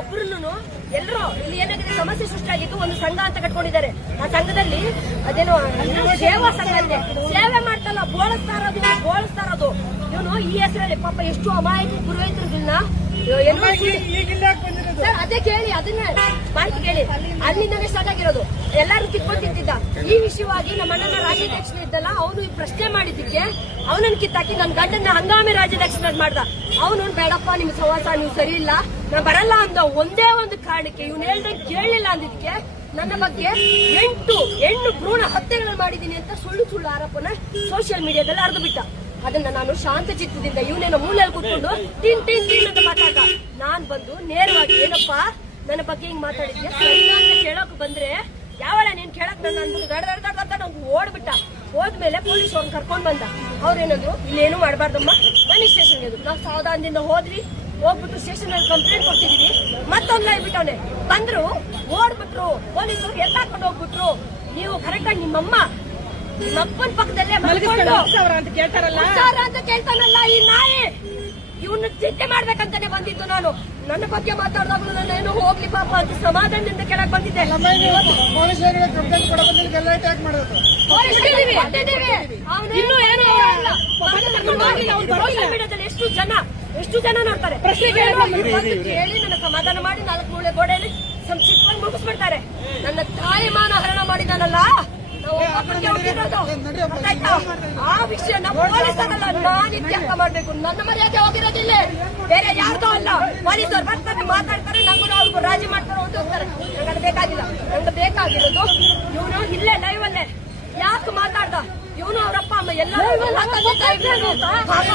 ಒಬ್ರು ಎಲ್ಲರೂ ಇಲ್ಲಿ ಏನಾಗಿದೆ ಸಮಸ್ಯೆ ಸೃಷ್ಟಿಯಾಗಿದ್ದು ಒಂದು ಸಂಘ ಅಂತ ಕಟ್ಕೊಂಡಿದ್ದಾರೆ. ಆ ಸಂಘದಲ್ಲಿ ಅದೇನೋ ಸೇವಾ ಸಂಘ ಇದೆ, ಸೇವೆ ಮಾಡ್ತಲ್ಲ ಬೋಳಿಸ್ತಾ ಇರೋದು ಇವನು ಈ ಹೆಸರಲ್ಲಿ ಪಾಪ ಎಷ್ಟು ಅಮಾಯಕ ಪುರೋಹಿತರನ್ನ ಸರ್ ಅದೇ ಕೇಳಿ, ಅದನ್ನ ಮಾಹಿತಿ ಕೇಳಿ, ಅಲ್ಲಿಂದನೇ ಸ್ಟಾರ್ಟ್ ಆಗಿರೋದು. ಎಲ್ಲಾರು ಕಿತ್ಕೊಂಡು ತಿಂತಿದ್ದ. ಈ ವಿಷಯವಾಗಿ ನಮ್ಮ ಅಣ್ಣನ ರಾಜ್ಯಾಧ್ಯಕ್ಷರು ಇದ್ದಲ್ಲ, ಅವನು ಈ ಪ್ರಶ್ನೆ ಮಾಡಿದ್ದಕ್ಕೆ ಅವನನ್ನ ಕಿತ್ತಾಕಿ ನನ್ನ ಗಂಡನ ಹಂಗಾಮಿ ರಾಜ್ಯಾಧ್ಯಕ್ಷರ ಮಾಡ್ದ. ಅವನು ಬೇಡಪ್ಪ ನಿಮ್ ಸಹವಾಸ ನೀವು ಸರಿ ಇಲ್ಲ, ನಾ ಬರಲ್ಲ ಅಂದ ಒಂದೇ ಒಂದು ಕಾರಣಕ್ಕೆ. ಇವ್ನು ಹೇಳ್ದಂಗೆ ಕೇಳಲಿಲ್ಲ ಅಂದಿದ್ದಕ್ಕೆ ನನ್ನ ಬಗ್ಗೆ 8 ಹೆಣ್ಣು ಭ್ರೂಣ ಹತ್ಯೆಗಳನ್ನು ಮಾಡಿದೀನಿ ಅಂತ ಸುಳ್ಳು ಆರೋಪನ ಸೋಷಿಯಲ್ ಮೀಡಿಯಾದಲ್ಲಿ ಹರಿದು ಬಿಟ್ಟ. ಅದನ್ನ ನಾನು ಶಾಂತ ಚಿತ್ತದಿಂದ ಇವನೇನೋ ಮೂಲೆಯಲ್ಲಿ ಕೂತ್ಕೊಂಡು ಟೀನ್ ಅಂತ ಮಾತಾಡ, ನಾನ್ ಬಂದು ನೇರವಾಗಿ ಏನಪ್ಪ ನನ್ನ ಬಗ್ಗೆ ಹಿಂಗ್ ಮಾತಾಡಿದ್ಯಾ ಅಂತ ಕೇಳಕ್ ಬಂದ್ರೆ ಯಾವಳ ನೀನ್ ಕೇಳಕ್ ನನ್ನ ಅಂದ್ಬಿಟ್ಟು ಓಡ್ಬಿಟ್ಟ. ಹೋದ್ಮೇಲೆ ಪೊಲೀಸ್ ಅವ್ರನ್ನ ಕರ್ಕೊಂಡ್ ಬಂದ. ಅವ್ರೇನಂದ್ರು ಇಲ್ಲೇನು ಮಾಡಬಾರ್ದಮ್ಮ ಬನ್ನಿ ಸ್ಟೇಷನ್ಗೆ. ನಾವು ಸಾವಧಾನದಿಂದ ಹೋಗ್ಬಿಟ್ಟು ಸ್ಟೇಷನ್ ಅಲ್ಲಿ ಕಂಪ್ಲೇಂಟ್ ಕೊಡ್ತಿದೀವಿ. ಮತ್ತೊಂದು ಹೇಳ್ಬಿಟ್ಟವನೆ ಬಂದ್ರು, ಓಡ್ಬಿಟ್ರು ಪೊಲೀಸರು ಎತ್ತಾಕೊಂಡು ಹೋಗ್ಬಿಟ್ರು. ನೀವು ಕರೆಕ್ಟ್ ಆಗಿ ನಿಮ್ಮಪ್ಪನ ಪಕ್ಕದಲ್ಲೇ ಅಂತ ಕೇಳ್ತಾನಲ್ಲ ಈ ನಾಯಿ, ಇವನ್ನ ಚಿಂತೆ ಮಾಡ್ಬೇಕಂತಾನೆ ಬಂದಿದ್ದು. ನಾನು ನನ್ನ ಬಗ್ಗೆ ಮಾತಾಡಿದಾಗ್ಲೂ ನಾನು ಏನೋ ಹೋಗ್ಲಿ ಪಾಪ ಅಂತ ಸಮಾಧಾನದಿಂದ ಕೆಳಗೆ ಬಂದಿದ್ದೆ. ಎಷ್ಟು ಜನ ನೋಡ್ತಾರೆ, ಕೇಳಿ ನನ್ನ ಸಮಾಧಾನ ಮಾಡಿ 4 ಮೂಳೆ ಗೋಡೆಯಲ್ಲಿ ಸಂಕ್ಷಿಪ್ತವಾಗಿ ಮುಗಿಸ್ಬಿಡ್ತಾರೆ. ನನ್ನ ತಾಯಿ ಮಾನ ಹರಣ ಮಾಡಿದಾನಲ್ಲ, ಆ ವಿಷಯ ಪೊಲೀಸರಲ್ಲ ನಾನು ಇತ್ಯರ್ಥ ಮಾಡ್ಬೇಕು. ನನ್ನ ಮರ್ಯಾದೆ ಹೋಗಿರೋದಿಲ್ಲ, ಬೇರೆ ಯಾರ್ದೋ ಅಲ್ಲ. ಪೊಲೀಸರು ಬರ್ತಾರೆ, ಮಾತಾಡ್ತಾರೆ, ನಂಗೂ ಅವ್ರಿಗೂ ರಾಜಿ ಮಾಡ್ತಾರೆ, ಹೋಗ್ತಾರೆ. ನಂಗೆ ಬೇಕಾಗಿಲ್ಲ. ನಂಗೆ ಬೇಕಾಗಿರೋದು ಇವನು ಇಲ್ಲೇ ಲೈವ್ ಅಲ್ಲೇ ಯಾಕೆ ಮಾತಾಡ್ದ, ಇವನು ಅವರಪ್ಪ ಅಮ್ಮ ಎಲ್ಲ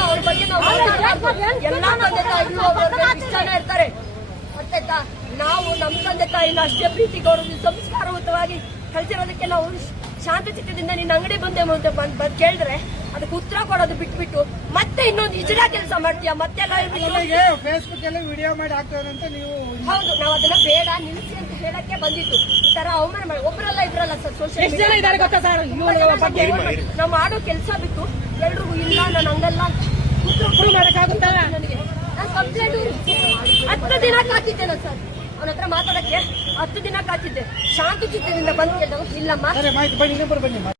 ಅವ್ರ ಬಗ್ಗೆ ಎಲ್ಲಾ ತಂದೆ ತಾಯಿ ಜನ ಇರ್ತಾರೆ. ಅರ್ಥಾಯ್ತಾ? ನಾವು ನಮ್ಮ ತಂದೆ ತಾಯಿನ ಅಷ್ಟೇ ಪ್ರೀತಿ ಗೌರವ ಸಂಸ್ಕಾರಯುತವಾಗಿ ಕಲ್ಸಿರೋದಕ್ಕೆ ನಾವು ಶಾಂತ ಚಿತ್ತದಿಂದ ನಿನ್ನ ಅಂಗಡಿ ಬಂದೆ ಕೇಳಿದ್ರೆ ಅದಕ್ಕೆ ಉತ್ತರ ಕೊಡೋದು ಬಿಟ್ಬಿಟ್ಟು ಮತ್ತೆ ಇನ್ನೊಂದು ಇಜರಾ ಕೆಲಸ ಮಾಡ್ತೀಯ. ಮತ್ತೆ ಫೇಸ್ಬುಕ್ ಅಲ್ಲಿ ವಿಡಿಯೋ ಮಾಡಿ ಹಾಕ್ತಾರೆ ಅಂತ ನೀವು. ಹೌದು, ನಾವು ಅದನ್ನ ಬೇಡ ನಿಲ್ಲಿಸಿ ಅಂತ ಹೇಳಕ್ಕೆ ಬಂದಿತ್ತು. ಈ ತರ ಅವಮಾನ ಮಾಡಿ ಒಬ್ಬರಲ್ಲ ಇದ್ರಲ್ಲ ಸರ್, ಸೋಷಿಯಲ್ ನಾವು ಮಾಡೋ ಕೆಲಸ ಬಿಟ್ಟು ಎಲ್ರಿಗೂ ಇಲ್ಲ ನಾನು ಹಂಗಲ್ಲ ಉತ್ತರ ಮಾಡಕ್ಕಾಗುತ್ತಲ್ಲ. ನನಗೆ ನಾನು ಕಂಪ್ಲೇಂಟ್ 10 ದಿನ ಕಾತಿದ್ದೇನೆ ಸರ್, ಅವನ ಹತ್ರ ಮಾತಾಡಕ್ಕೆ 10 ದಿನ ಕಾತಿದ್ದೆ. ಶಾಂತಿ ಚಿತ್ತದಿಂದ ಬಂದು ಕೇಳಿದವ ಇಲ್ಲಮ್ಮ